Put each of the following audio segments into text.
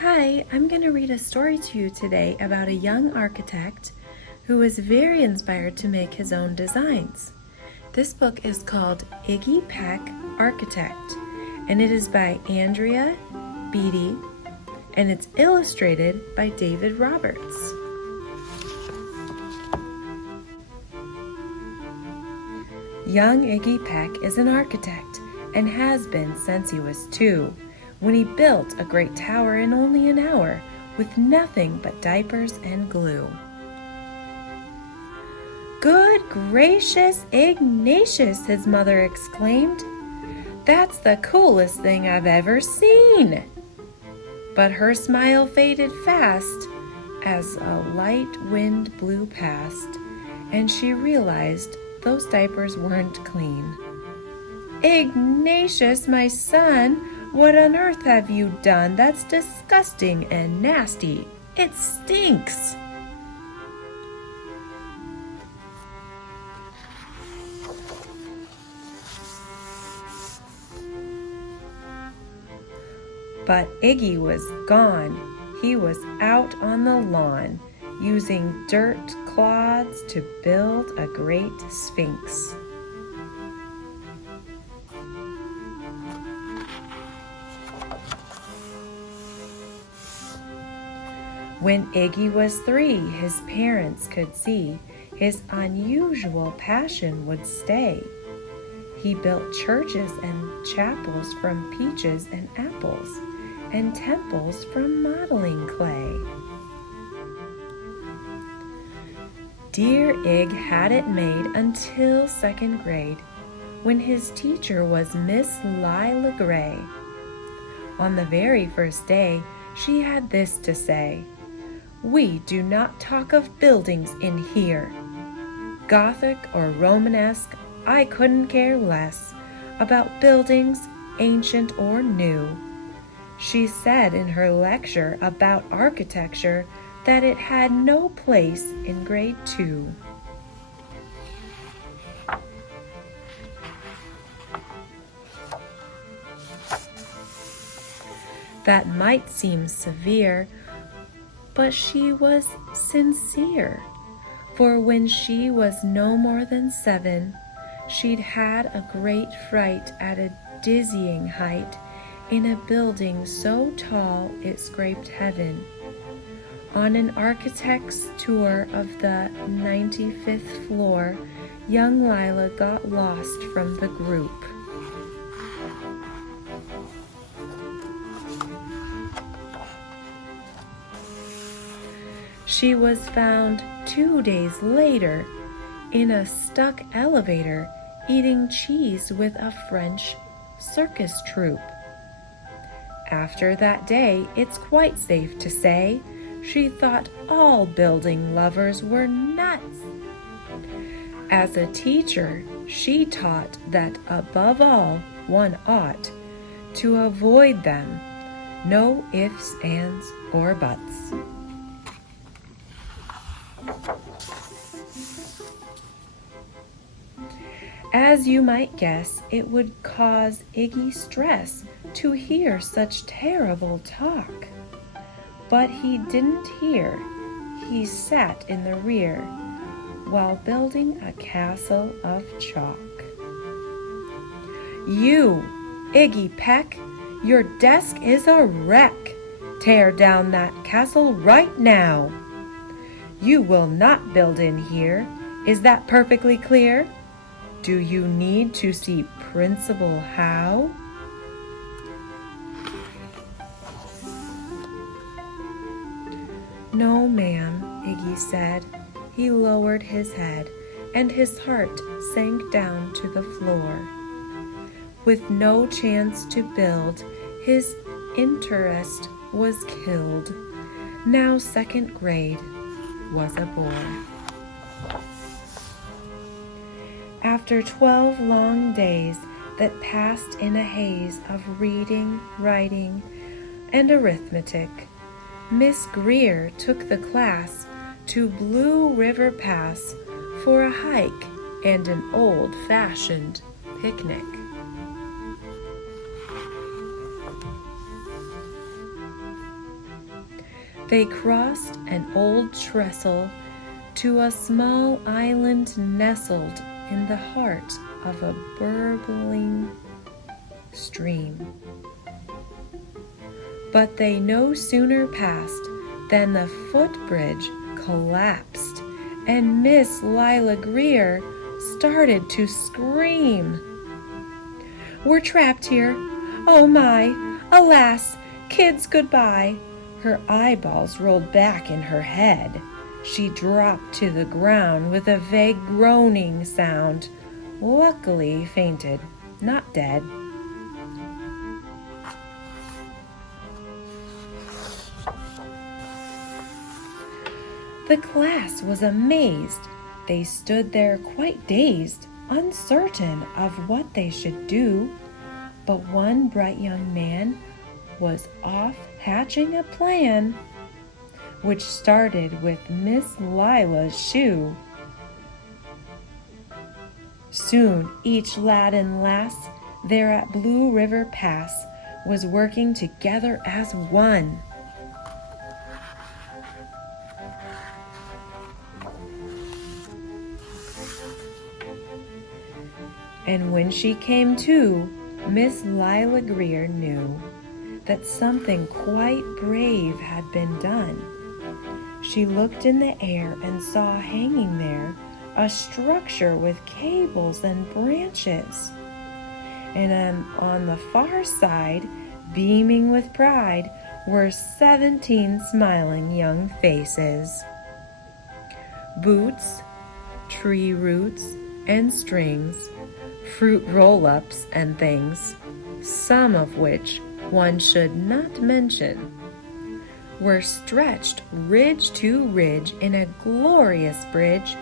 Hi, I'm going to read a story to you today about a young architect who was very inspired to make his own designs. This book is called Iggy Peck, Architect, and it is by Andrea Beatty, and it's illustrated by David Roberts. Young Iggy Peck is an architect and has been since he was 2, when he built a great tower in only an hour with nothing but diapers and glue. "Good gracious Ignatius," his mother exclaimed. "That's the coolest thing I've ever seen." But her smile faded fast as a light wind blew past, and she realized those diapers weren't clean. "Ignatius, my son, what on earth have you done? That's disgusting and nasty. It stinks." But Iggy was gone. He was out on the lawn, using dirt clods to build a great sphinx. When Iggy was 3, his parents could see his unusual passion would stay. He built churches and chapels from peaches and apples, and temples from modeling clay. Dear Ig had it made until 2nd grade, when his teacher was Miss Lila Gray. On the very first day, she had this to say: "We do not talk of buildings in here. Gothic or Romanesque, I couldn't care less about buildings, ancient or new." She said in her lecture about architecture that it had no place in grade 2. That might seem severe, but she was sincere, for when she was no more than 7, she'd had a great fright at a dizzying height in a building so tall it scraped heaven. On an architect's tour of the 95th floor, young Lila got lost from the group. She was found 2 days later in a stuck elevator eating cheese with a French circus troupe. After that day, it's quite safe to say, she thought all building lovers were nuts. As a teacher, she taught that above all, one ought to avoid them. No ifs, ands, or buts. As you might guess, it would cause Iggy stress to hear such terrible talk. But he didn't hear. He sat in the rear while building a castle of chalk. "You, Iggy Peck, your desk is a wreck. Tear down that castle right now. You will not build in here. Is that perfectly clear? Do you need to see Principal How?" "No, ma'am," Iggy said. He lowered his head, and his heart sank down to the floor. With no chance to build, his interest was killed. Now 2nd grade was a bore. After 12 long days that passed in a haze of reading, writing, and arithmetic, Miss Greer took the class to Blue River Pass for a hike and an old-fashioned picnic. They crossed an old trestle to a small island nestled in the heart of a burbling stream. But they no sooner passed than the footbridge collapsed, and Miss Lila Greer started to scream. "We're trapped here! Oh my! Alas! Kids, goodbye!" Her eyeballs rolled back in her head. She dropped to the ground with a vague groaning sound. Luckily fainted, not dead. The class was amazed. They stood there quite dazed, uncertain of what they should do. But one bright young man was off hatching a plan, which started with Miss Lila's shoe. Soon each lad and lass there at Blue River Pass was working together as one. And when she came to, Miss Lila Greer knew that something quite brave had been done. She looked in the air and saw hanging there a structure with cables and branches. And on the far side, beaming with pride, were 17 smiling young faces. Boots, tree roots, and strings, fruit roll-ups and things, some of which one should not mention, were stretched ridge to ridge in a glorious bridge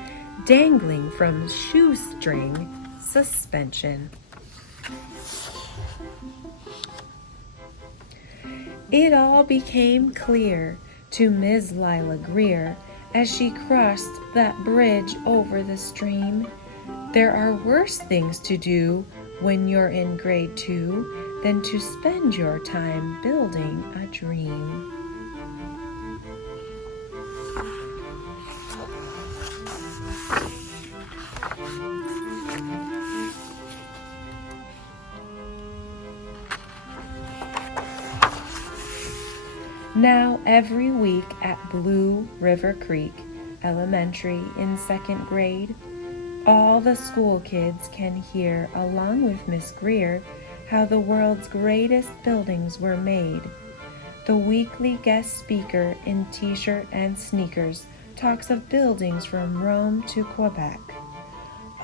dangling from shoestring suspension. It all became clear to Miss Lila Greer as she crossed that bridge over the stream. There are worse things to do when you're in grade 2 than to spend your time building a dream. Now every week at Blue River Creek Elementary in 2nd grade, all the school kids can hear, along with Miss Greer, how the world's greatest buildings were made. The weekly guest speaker in t-shirt and sneakers talks of buildings from Rome to Quebec.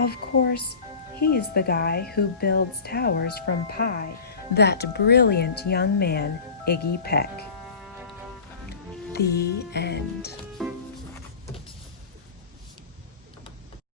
Of course, he's the guy who builds towers from pie, that brilliant young man, Iggy Peck. The end.